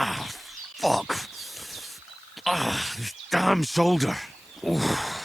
Ah, fuck. Ah, this damn shoulder. Oof.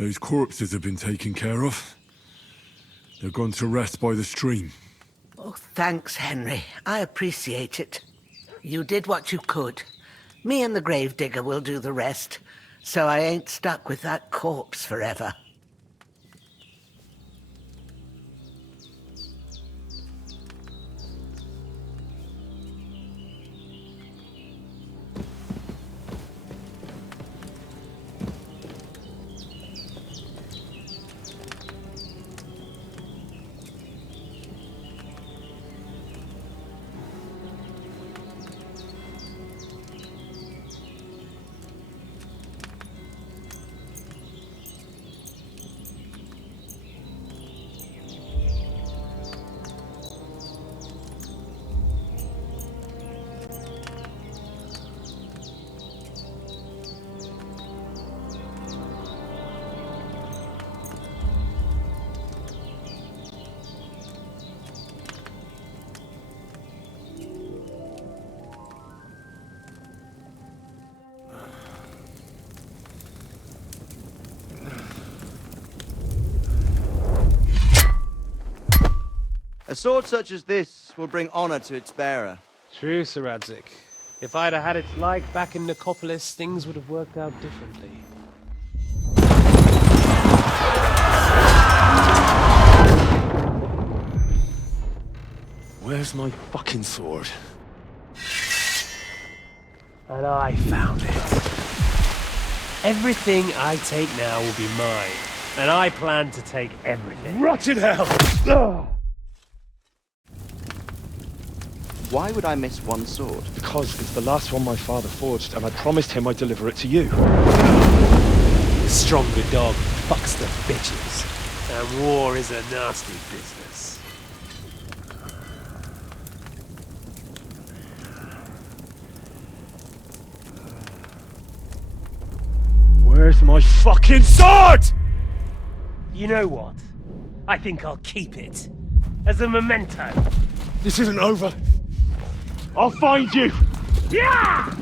Those corpses have been taken care of. They're gone to rest by the stream. Oh, thanks, Henry. I appreciate it. You did what you could. Me and the gravedigger will do the rest, so I ain't stuck with that corpse forever. A sword such as this will bring honor to its bearer. True, Sir Radzik. If I'd have had its like back in Nicopolis, things would have worked out differently. Where's my fucking sword? And I found it. Everything I take now will be mine, and I plan to take everything. Rotten hell! Why would I miss one sword? Because it's the last one my father forged, and I promised him I'd deliver it to you. The stronger dog fucks the bitches, and war is a nasty business. Where's my fucking sword? You know what? I think I'll keep it. As a memento. This isn't over. I'll find you! Yeah!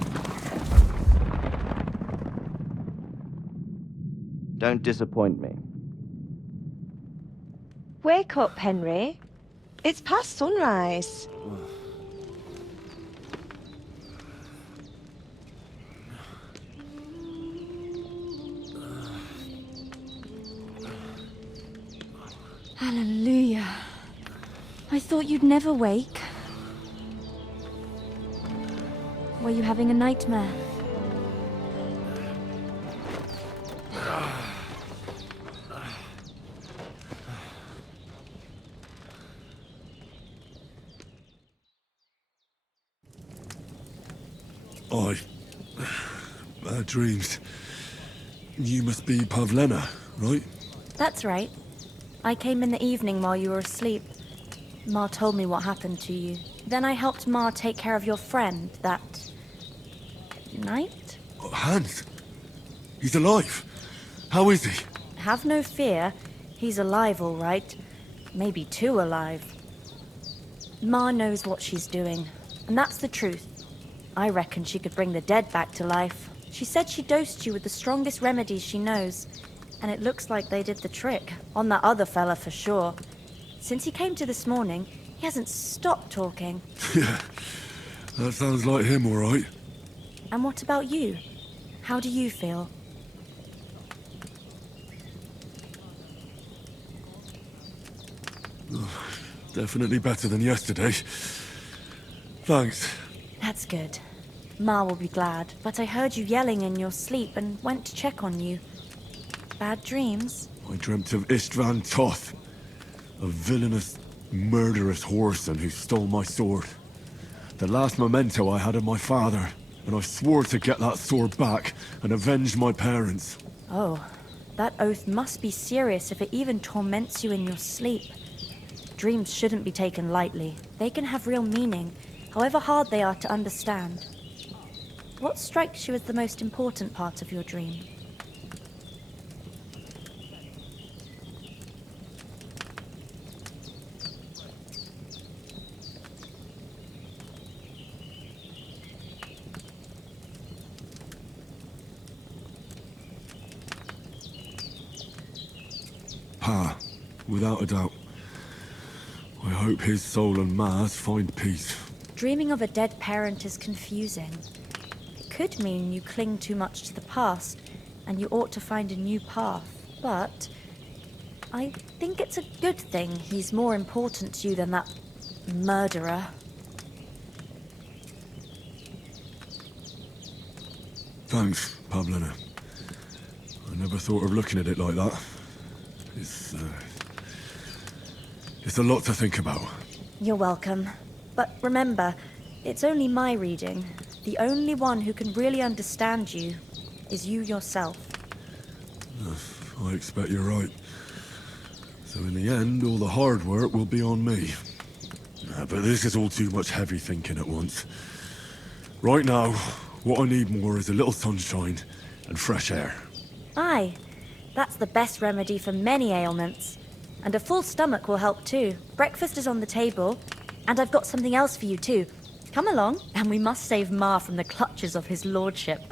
Don't disappoint me. Wake up, Henry. It's past sunrise. Hallelujah. I thought you'd never wake. Were you having a nightmare? Bad dreams. You must be Pavlena, right? That's right. I came in the evening while you were asleep. Ma told me what happened to you. Then I helped Ma take care of your friend that night? Oh, Hans? He's alive. How is he? Have no fear. He's alive, all right. Maybe too alive. Ma knows what she's doing, and that's the truth. I reckon she could bring the dead back to life. She said she dosed you with the strongest remedies she knows, and it looks like they did the trick. On that other fella for sure. Since he came to this morning, he hasn't stopped talking. Yeah, that sounds like him, all right. And what about you? How do you feel? Definitely better than yesterday. Thanks. That's good. Ma will be glad, but I heard you yelling in your sleep and went to check on you. Bad dreams? I dreamt of Istvan Toth, a villainous, murderous whoreson who stole my sword. The last memento I had of my father, and I swore to get that sword back and avenge my parents. Oh, that oath must be serious if it even torments you in your sleep. Dreams shouldn't be taken lightly. They can have real meaning, however hard they are to understand. What strikes you as the most important part of your dream? without a doubt. I hope his soul and Ma's find peace. Dreaming of a dead parent is confusing. It could mean you cling too much to the past, and you ought to find a new path. But I think it's a good thing he's more important to you than that murderer. Thanks, Pavlina. I never thought of looking at it like that. It's a lot to think about. You're welcome. But remember, it's only my reading. The only one who can really understand you is you yourself. I expect you're right. So in the end, all the hard work will be on me. But this is all too much heavy thinking at once. Right now, what I need more is a little sunshine and fresh air. Aye, that's the best remedy for many ailments. And a full stomach will help too. Breakfast is on the table, and I've got something else for you too. Come along, and we must save Ma from the clutches of his lordship.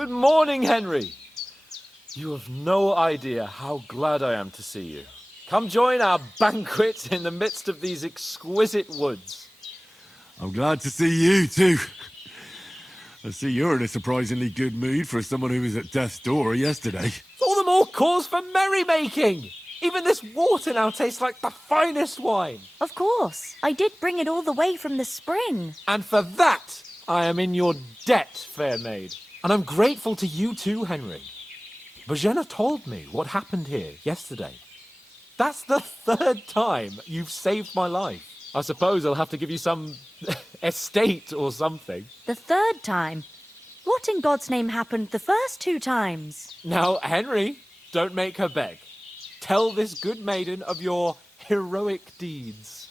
Good morning, Henry. You have no idea how glad I am to see you. Come join our banquet in the midst of these exquisite woods. I'm glad to see you, too. I see you're in a surprisingly good mood for someone who was at death's door yesterday. All the more cause for merrymaking! Even this water now tastes like the finest wine. Of course. I did bring it all the way from the spring. And for that, I am in your debt, fair maid. And I'm grateful to you too, Henry. Bojena told me what happened here yesterday. That's the 3rd time you've saved my life. I suppose I'll have to give you some estate or something. The 3rd time? What in God's name happened the first 2 times? Now, Henry, don't make her beg. Tell this good maiden of your heroic deeds.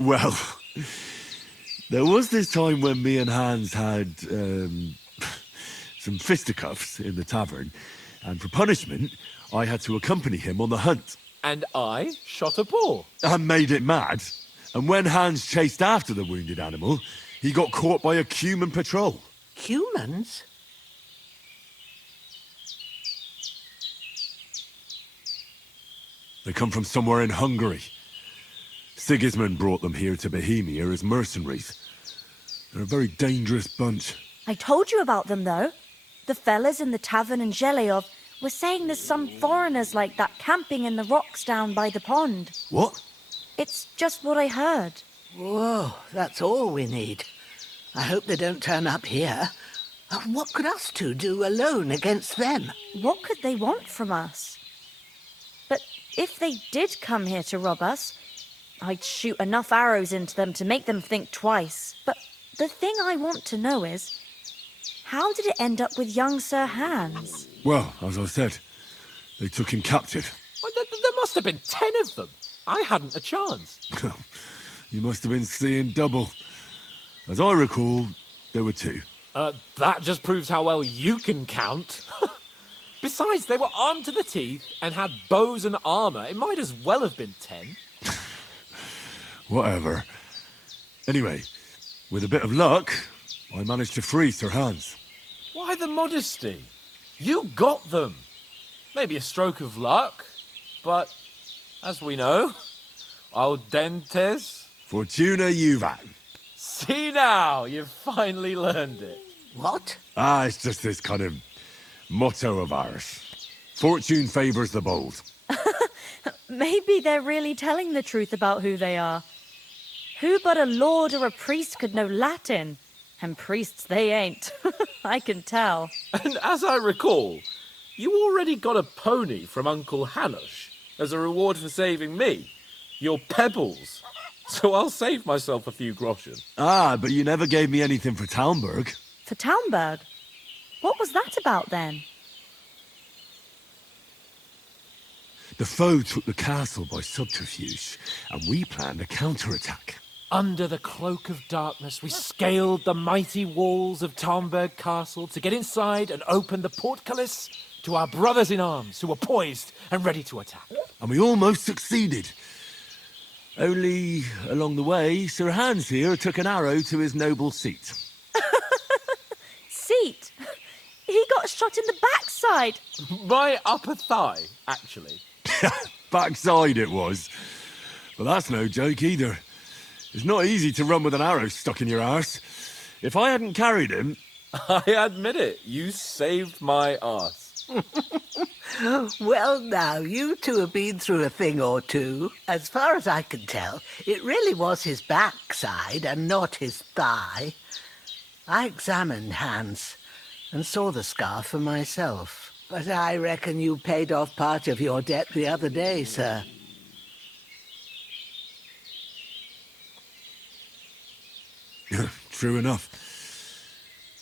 Well, there was this time when me and Hans had some fisticuffs in the tavern, and for punishment, I had to accompany him on the hunt. And I shot a boar. And made it mad. And when Hans chased after the wounded animal, he got caught by a human patrol. Humans? They come from somewhere in Hungary. Sigismund brought them here to Bohemia as mercenaries. They're a very dangerous bunch. I told you about them, though. The fellas in the tavern in Zheleov were saying there's some foreigners like that camping in the rocks down by the pond. What? It's just what I heard. Whoa, that's all we need. I hope they don't turn up here. What could us two do alone against them? What could they want from us? But if they did come here to rob us, I'd shoot enough arrows into them to make them think twice. But the thing I want to know is, how did it end up with young Sir Hans? Well, as I said, they took him captive. Well, there must have been 10 of them. I hadn't a chance. You must have been seeing double. As I recall, there were 2. That just proves how well you can count. Besides, they were armed to the teeth and had bows and armor. It might as well have been 10. Whatever. Anyway, with a bit of luck, I managed to free Sir Hans. Why the modesty? You got them. Maybe a stroke of luck, but as we know, audentes. Fortuna juvat. See now, you've finally learned it. What? It's just this kind of motto of ours. Fortune favors the bold. Maybe they're really telling the truth about who they are. Who but a lord or a priest could know Latin? And priests they ain't. I can tell. And as I recall, you already got a pony from Uncle Hanush as a reward for saving me. Your pebbles. So I'll save myself a few groschen. But you never gave me anything for Talmberg. For Talmberg? What was that about then? The foe took the castle by subterfuge, and we planned a counterattack. Under the cloak of darkness, we scaled the mighty walls of Talmberg Castle to get inside and open the portcullis to our brothers in arms who were poised and ready to attack. And we almost succeeded. Only, along the way, Sir Hans here took an arrow to his noble seat. Seat? He got shot in the backside. My upper thigh, actually. Backside it was. But that's no joke either. It's not easy to run with an arrow stuck in your arse. If I hadn't carried him... I admit it, you saved my arse. Well, now, you two have been through a thing or two. As far as I can tell, it really was his backside and not his thigh. I examined Hans and saw the scar for myself. But I reckon you paid off part of your debt the other day, sir. True enough.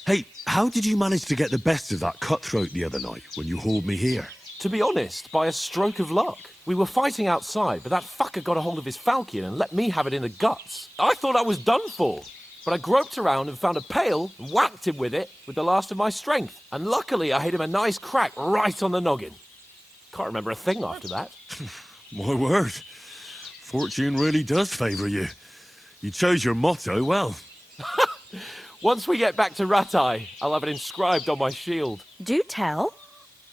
Hey, how did you manage to get the best of that cutthroat the other night when you hauled me here? To be honest, by a stroke of luck. We were fighting outside, but that fucker got a hold of his falchion and let me have it in the guts. I thought I was done for. But I groped around and found a pail and whacked him with it with the last of my strength. And luckily I hit him a nice crack right on the noggin. Can't remember a thing after that. My word. Fortune really does favour you. You chose your motto well. Once we get back to Ratai, I'll have it inscribed on my shield. Do tell.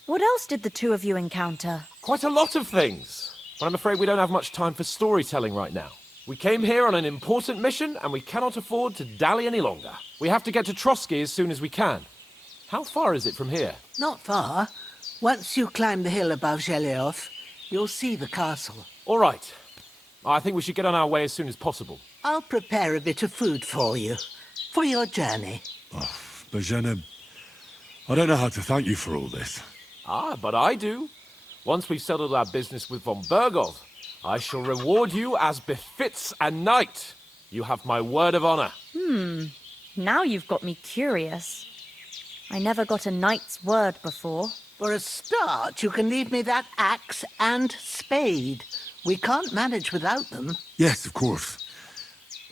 What else did the two of you encounter? Quite a lot of things. But I'm afraid we don't have much time for storytelling right now. We came here on an important mission, and we cannot afford to dally any longer. We have to get to Trotsky as soon as we can. How far is it from here? Not far. Once you climb the hill above Zheleov, you'll see the castle. All right. I think we should get on our way as soon as possible. I'll prepare a bit of food for you, for your journey. Bozhena, I don't know how to thank you for all this. Ah, but I do. Once we've settled our business with von Bergov, I shall reward you as befits a knight. You have my word of honor. Now you've got me curious. I never got a knight's word before. For a start, you can leave me that axe and spade. We can't manage without them. Yes, of course.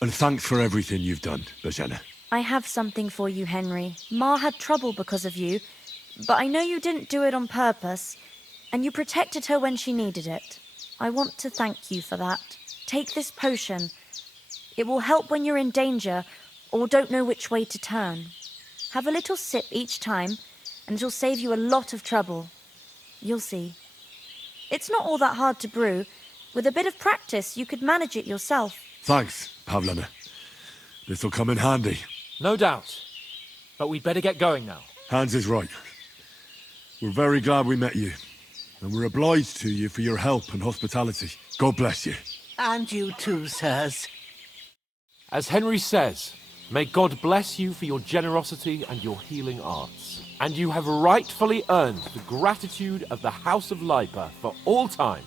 And thanks for everything you've done, Bozhena. I have something for you, Henry. Ma had trouble because of you, but I know you didn't do it on purpose, and you protected her when she needed it. I want to thank you for that. Take this potion. It will help when you're in danger or don't know which way to turn. Have a little sip each time, and it'll save you a lot of trouble. You'll see. It's not all that hard to brew. With a bit of practice, you could manage it yourself. Thanks, Pavlana. This'll come in handy. No doubt. But we'd better get going now. Hans is right. We're very glad we met you. And we're obliged to you for your help and hospitality. God bless you. And you too, sirs. As Henry says, may God bless you for your generosity and your healing arts. And you have rightfully earned the gratitude of the House of Lipa for all time.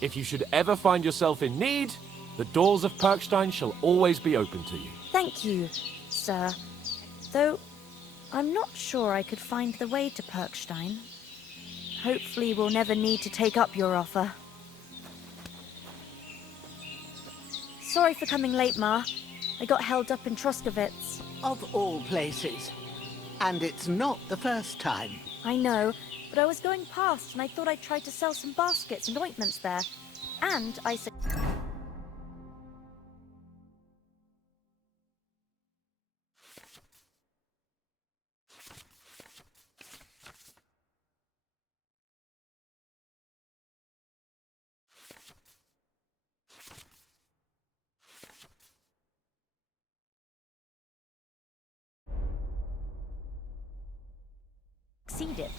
If you should ever find yourself in need, the doors of Perkstein shall always be open to you. Thank you, sir. Though, I'm not sure I could find the way to Perkstein. Hopefully we'll never need to take up your offer. Sorry for coming late, Ma. I got held up in Troskovitz. Of all places. And it's not the first time. I know, but I was going past and I thought I'd try to sell some baskets and ointments there. And I said... succeeded.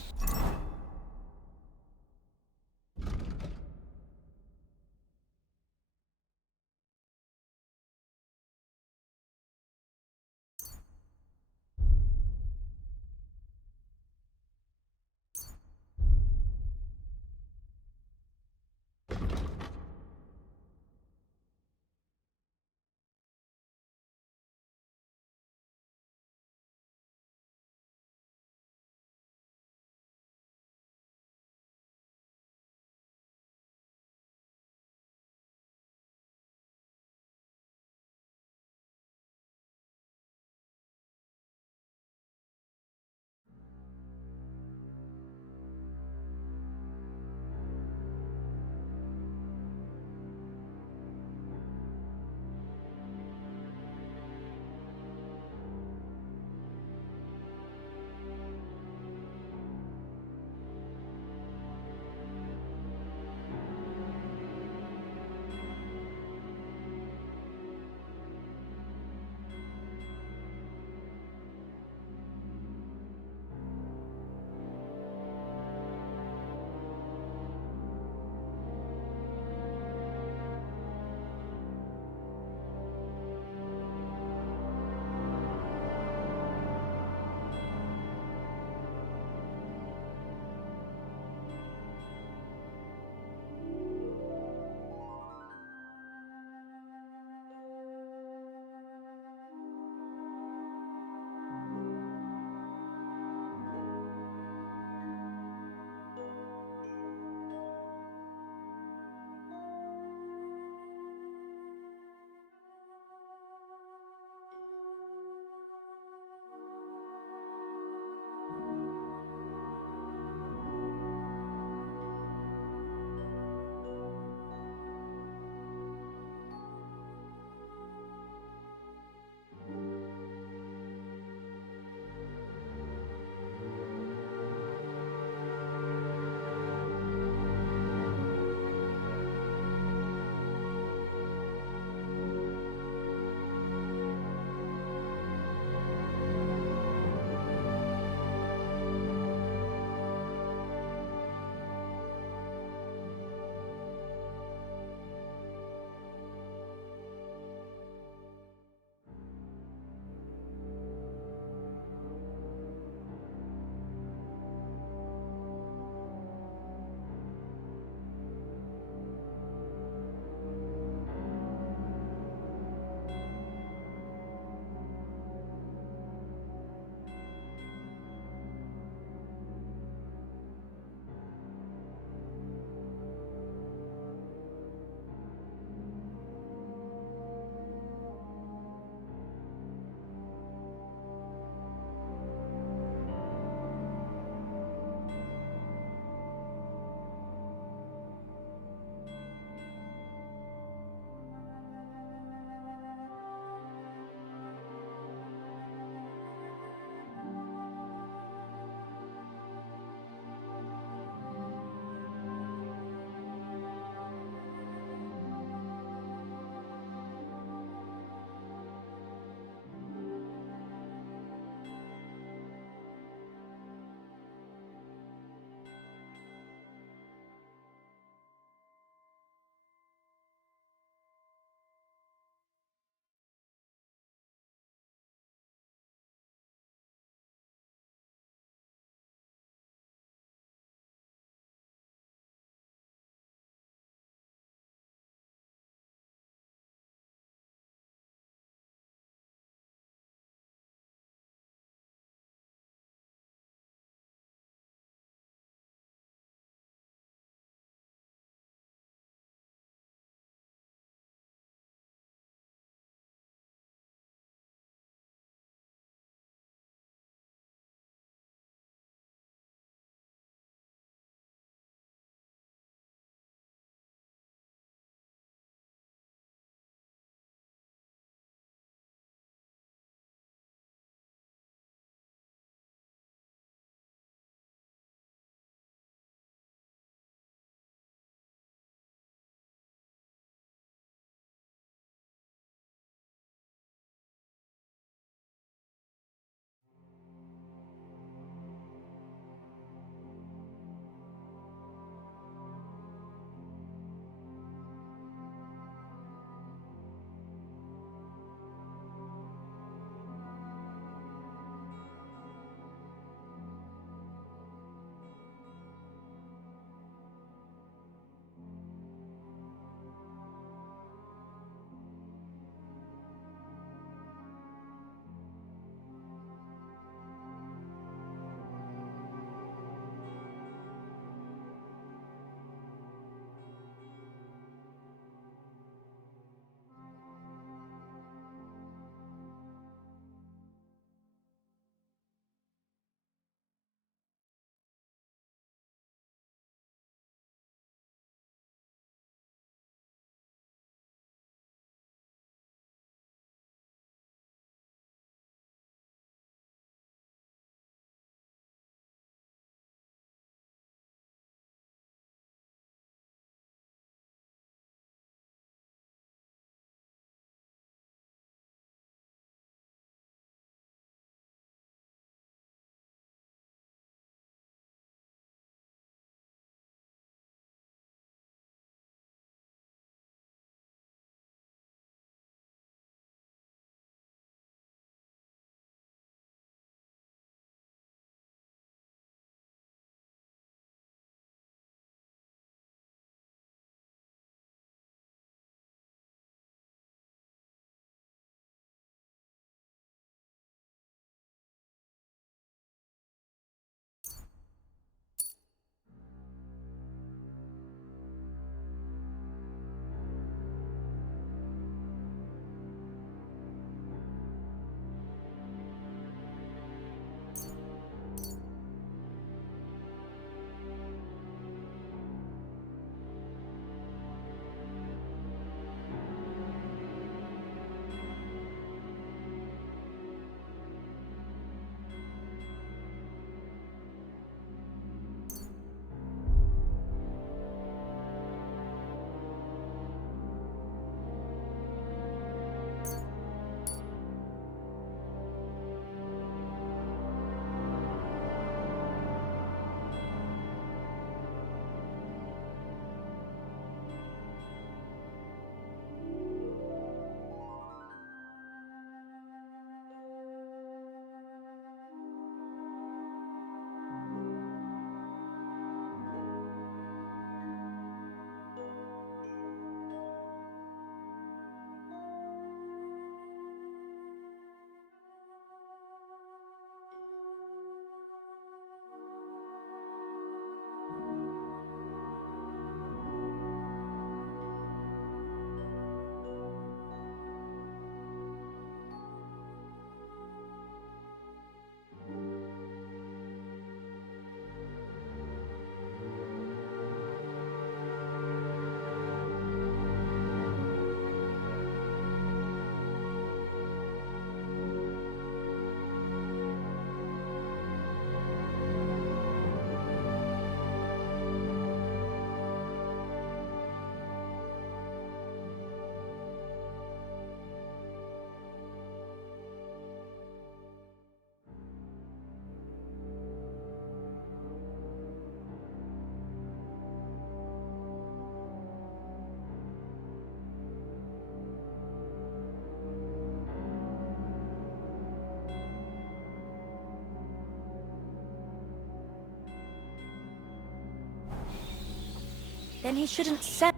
then he shouldn't sell.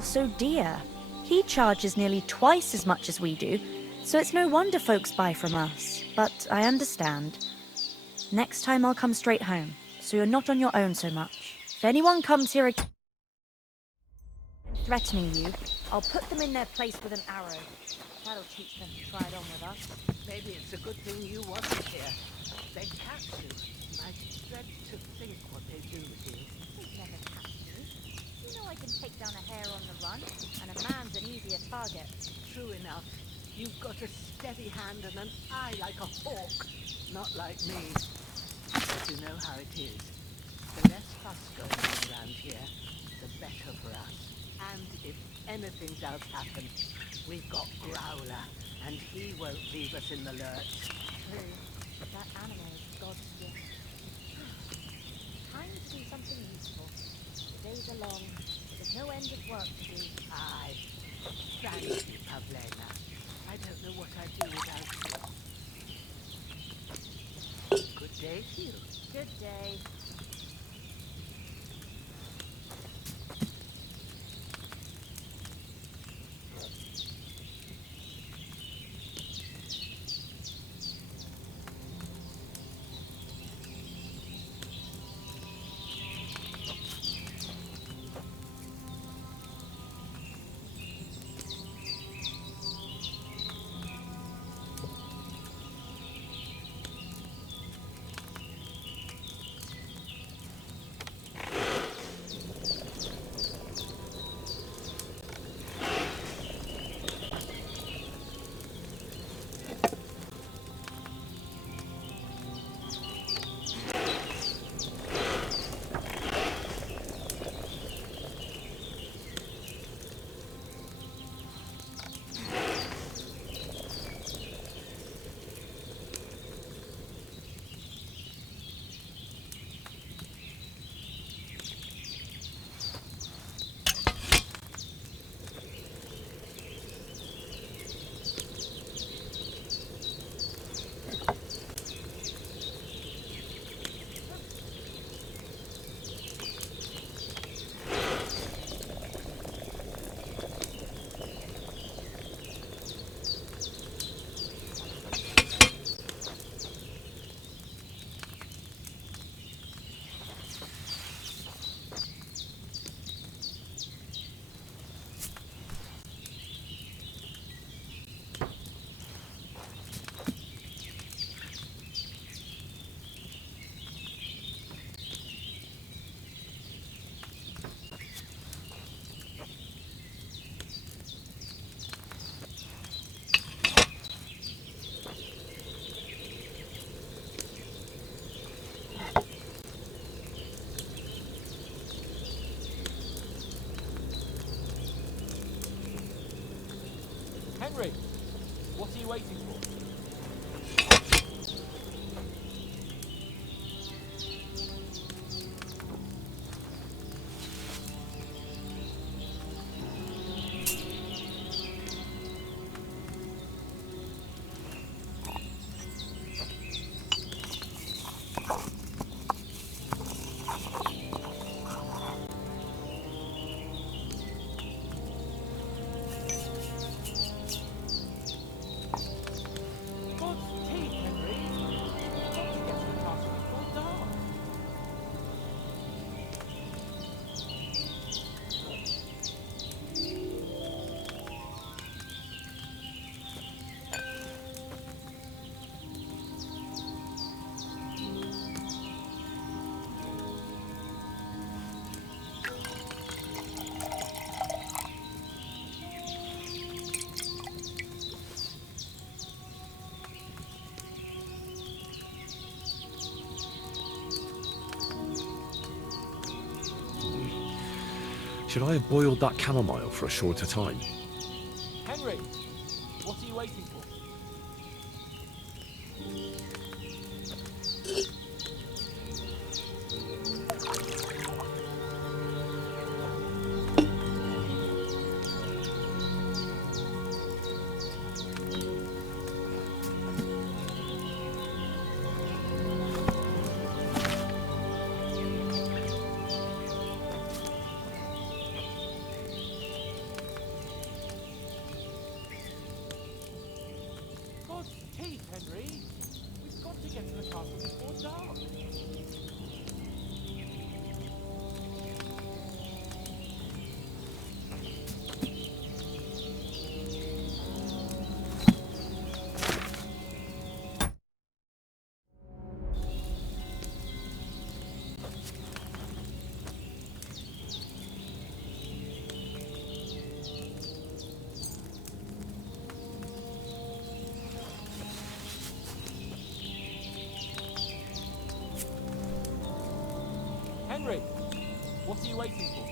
So dear. He charges nearly twice as much as we do, so it's no wonder folks buy from us. But I understand. Next time I'll come straight home, so you're not on your own so much. If anyone comes here again threatening you, I'll put them in their place with an arrow. That'll teach them to try it on with us. Maybe it's a good thing you wasn't here. They'd catch you. I dread to think what they'd do with you. They'd never catch me. You know I can take down a hare on the run, and a man's an easier target. True enough. You've got a steady hand and an eye like a hawk. Not like me. But you know how it is. The less fuss going on around here, the better for us. And if anything does happen, we've got Growler, and he won't leave us in the lurch. True. That animal is God's gift. Time to do something useful. The days are long. There's no end of work to do. Aye. Thank you, Pavlena. I don't know what I'd do without you. Good day to you. Good day. Henry, what are you waiting for? Should I have boiled that chamomile for a shorter time? Henry, what are you waiting for? God's teeth, Henry! We've got to get to the castle before dark. Henry, what are you waiting for?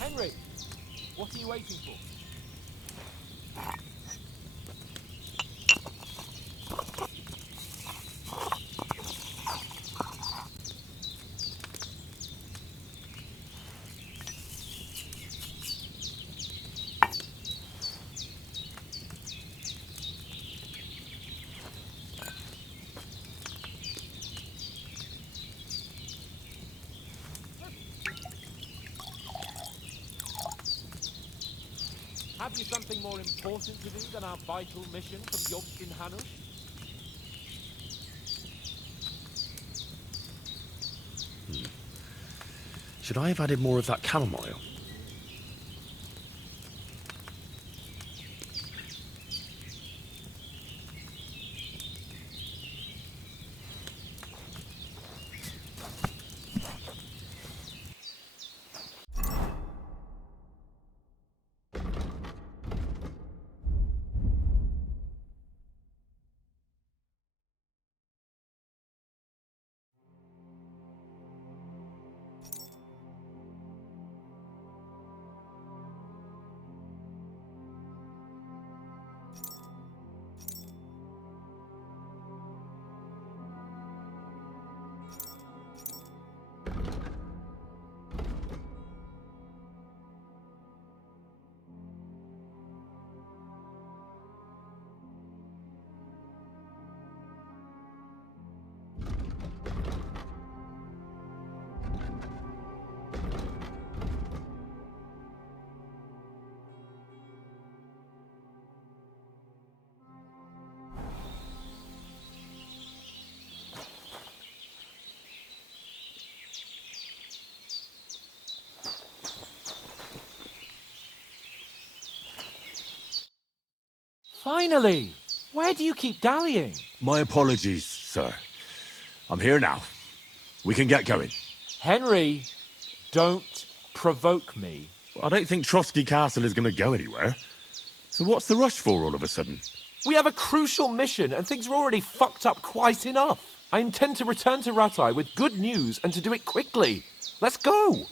Henry, what are you waiting for? Have you something more important to do than our vital mission from Yogg-in Hanush? Should I have added more of that chamomile? Finally! Where do you keep dallying? My apologies, sir. I'm here now. We can get going. Henry, don't provoke me. I don't think Trotsky Castle is going to go anywhere. So what's the rush for all of a sudden? We have a crucial mission and things are already fucked up quite enough. I intend to return to Rattay with good news and to do it quickly. Let's go!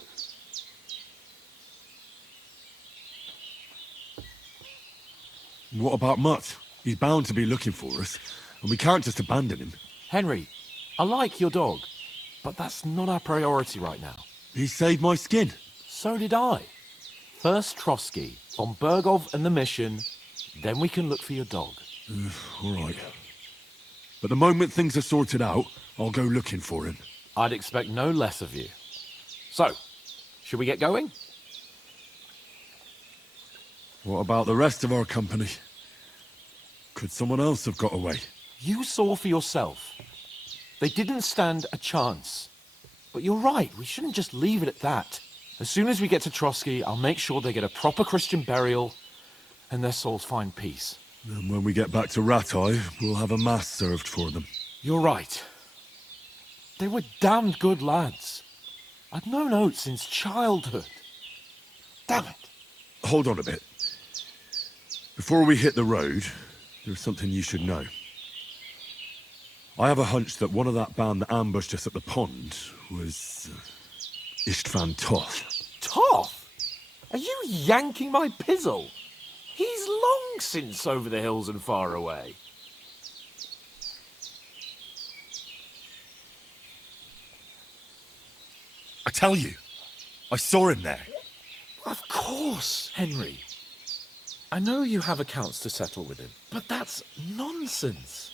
What about Mutt? He's bound to be looking for us, and we can't just abandon him. Henry, I like your dog, but that's not our priority right now. He saved my skin. So did I. First Trotsky, von Bergov and the mission, then we can look for your dog. All right. But the moment things are sorted out, I'll go looking for him. I'd expect no less of you. So, should we get going? What about the rest of our company? Could someone else have got away? You saw for yourself. They didn't stand a chance. But you're right, we shouldn't just leave it at that. As soon as we get to Trotsky, I'll make sure they get a proper Christian burial and their souls find peace. And when we get back to Rattay, we'll have a mass served for them. You're right. They were damned good lads. I'd known Oates since childhood. Damn it. Hold on a bit. Before we hit the road, there's something you should know. I have a hunch that one of that band that ambushed us at the pond was Istvan Toth. Toth? Are you yanking my pizzle? He's long since over the hills and far away. I tell you, I saw him there. Of course, Henry. I know you have accounts to settle with him, but that's nonsense.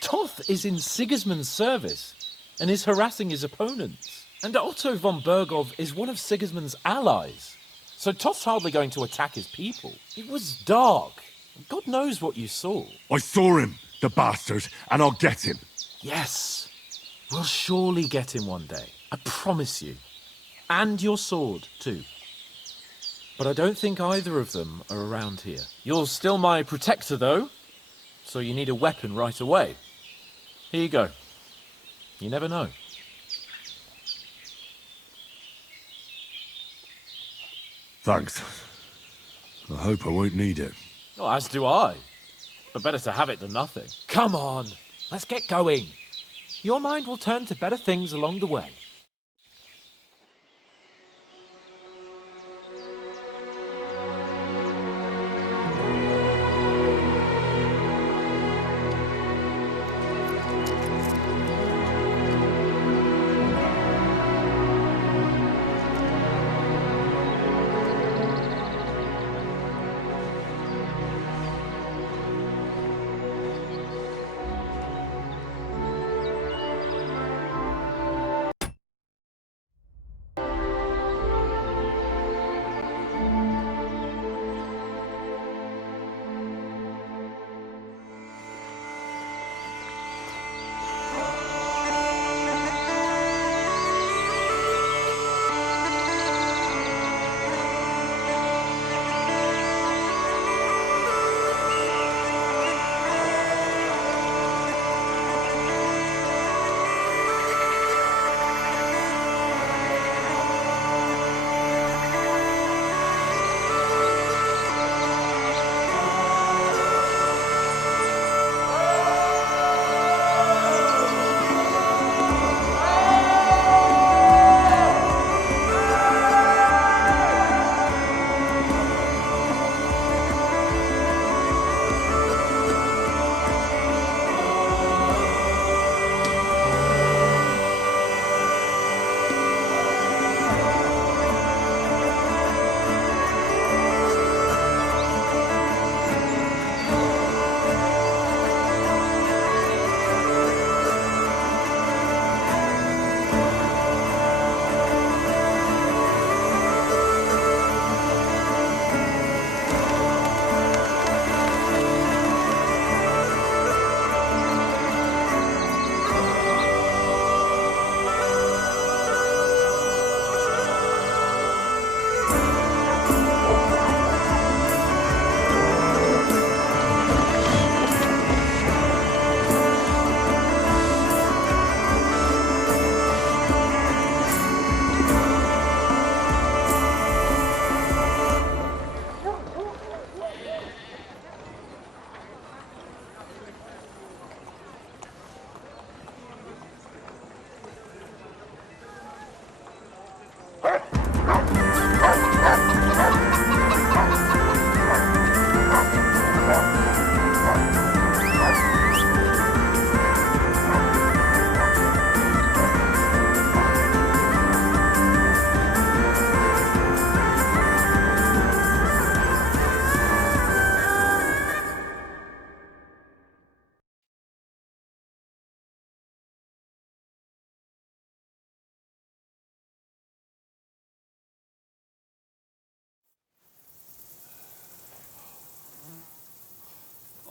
Toth is in Sigismund's service and is harassing his opponents. And Otto von Bergov is one of Sigismund's allies. So Toth's hardly going to attack his people. It was dark. God knows what you saw. I saw him, the bastard, and I'll get him. Yes. We'll surely get him one day. I promise you. And your sword, too. But I don't think either of them are around here. You're still my protector, though. So you need a weapon right away. Here you go. You never know. Thanks. I hope I won't need it. Oh, as do I. But better to have it than nothing. Come on, let's get going. Your mind will turn to better things along the way.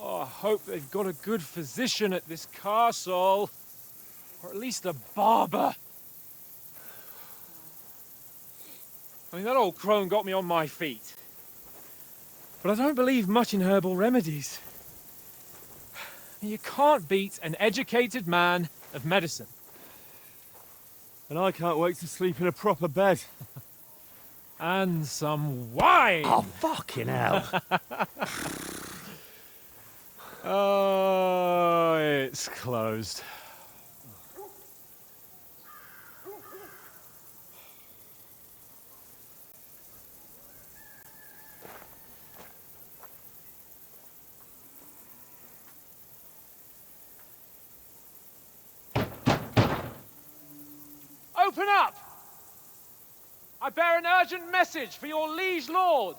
I hope they've got a good physician at this castle. Or at least a barber. I mean, that old crone got me on my feet. But I don't believe much in herbal remedies. You can't beat an educated man of medicine. And I can't wait to sleep in a proper bed. And some wine! Oh, fucking hell. Oh, it's closed. Open up! I bear an urgent message for your liege lord.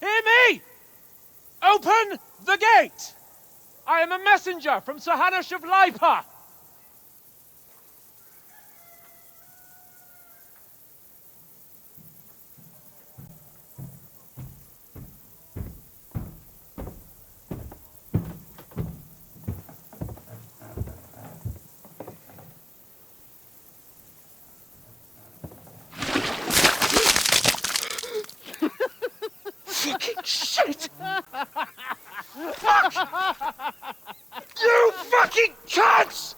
Hear me! Open the gate! I am a messenger from Sir Hanush of Lipa. Fucking shit! Fuck! You fucking cunts!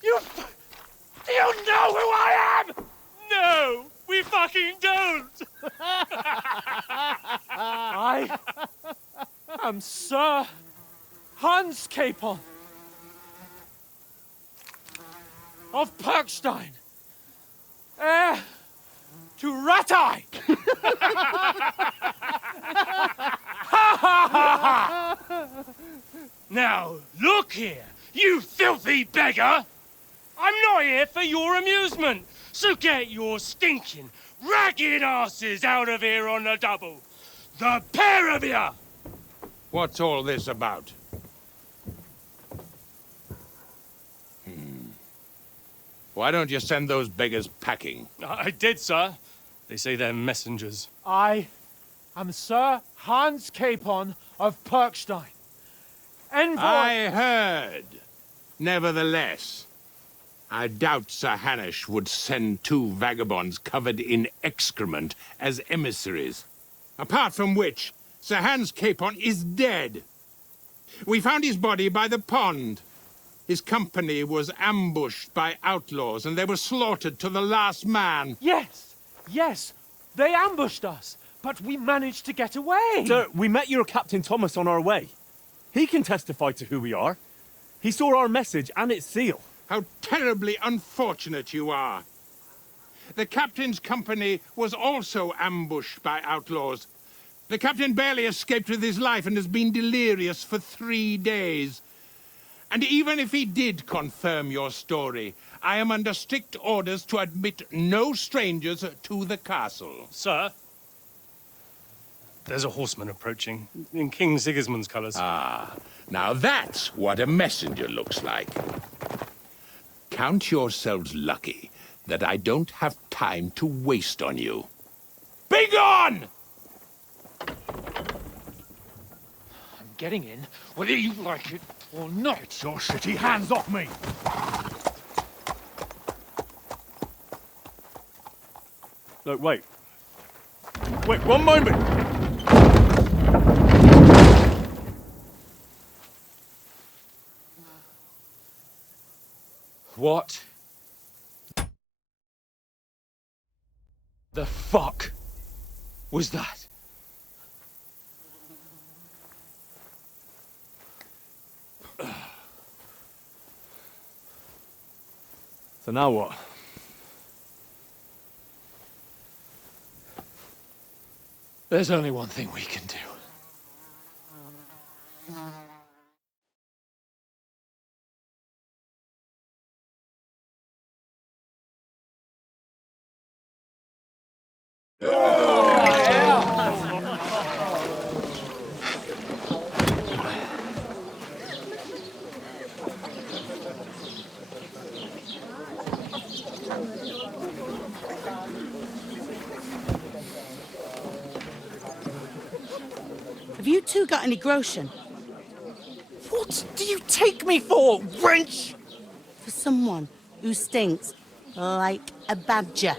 Do you know who I am? No, we fucking don't. I am Sir Hans Capon of Perkstein, heir to Ratai. Now, look here, you filthy beggar! I'm not here for your amusement, so get your stinking, ragged asses out of here on the double. The pair of you! What's all this about? Why don't you send those beggars packing? I did, sir. They say they're messengers. I am Sir Hans Capon of Perkstein, envoy. I heard. Nevertheless, I doubt Sir Hanush would send two vagabonds covered in excrement as emissaries. Apart from which, Sir Hans Capon is dead. We found his body by the pond. His company was ambushed by outlaws, and they were slaughtered to the last man. Yes, yes, they ambushed us, but we managed to get away. Sir, we met your Captain Thomas on our way. He can testify to who we are. He saw our message and its seal. How terribly unfortunate you are. The captain's company was also ambushed by outlaws. The captain barely escaped with his life and has been delirious for 3 days. And even if he did confirm your story, I am under strict orders to admit no strangers to the castle. Sir, there's a horseman approaching in King Sigismund's colours. Ah, now that's what a messenger looks like. Count yourselves lucky that I don't have time to waste on you. Be gone! I'm getting in, whether you like it or not. Get your shitty hands off me! Look, wait. Wait, one moment! What the fuck was that? So now what? There's only one thing we can do. Have you two got any groschen? What do you take me for, wench? For someone who stinks like a badger.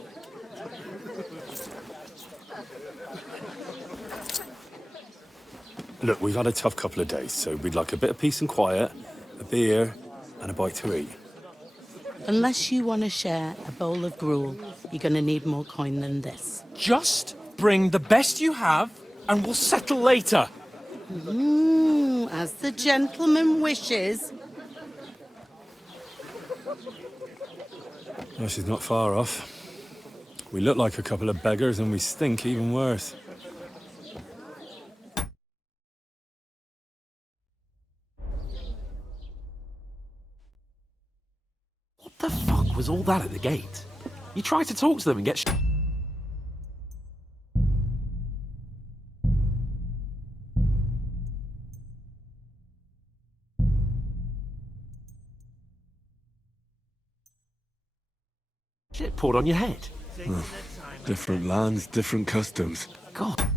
Look, we've had a tough couple of days, so we'd like a bit of peace and quiet, a beer, and a bite to eat. Unless you want to share a bowl of gruel, you're going to need more coin than this. Just bring the best you have, and we'll settle later. As the gentleman wishes. Well, she's not far off. We look like a couple of beggars, and we stink even worse. What the fuck was all that at the gate? You tried to talk to them and get shit poured on your head. Different lands, different customs. God.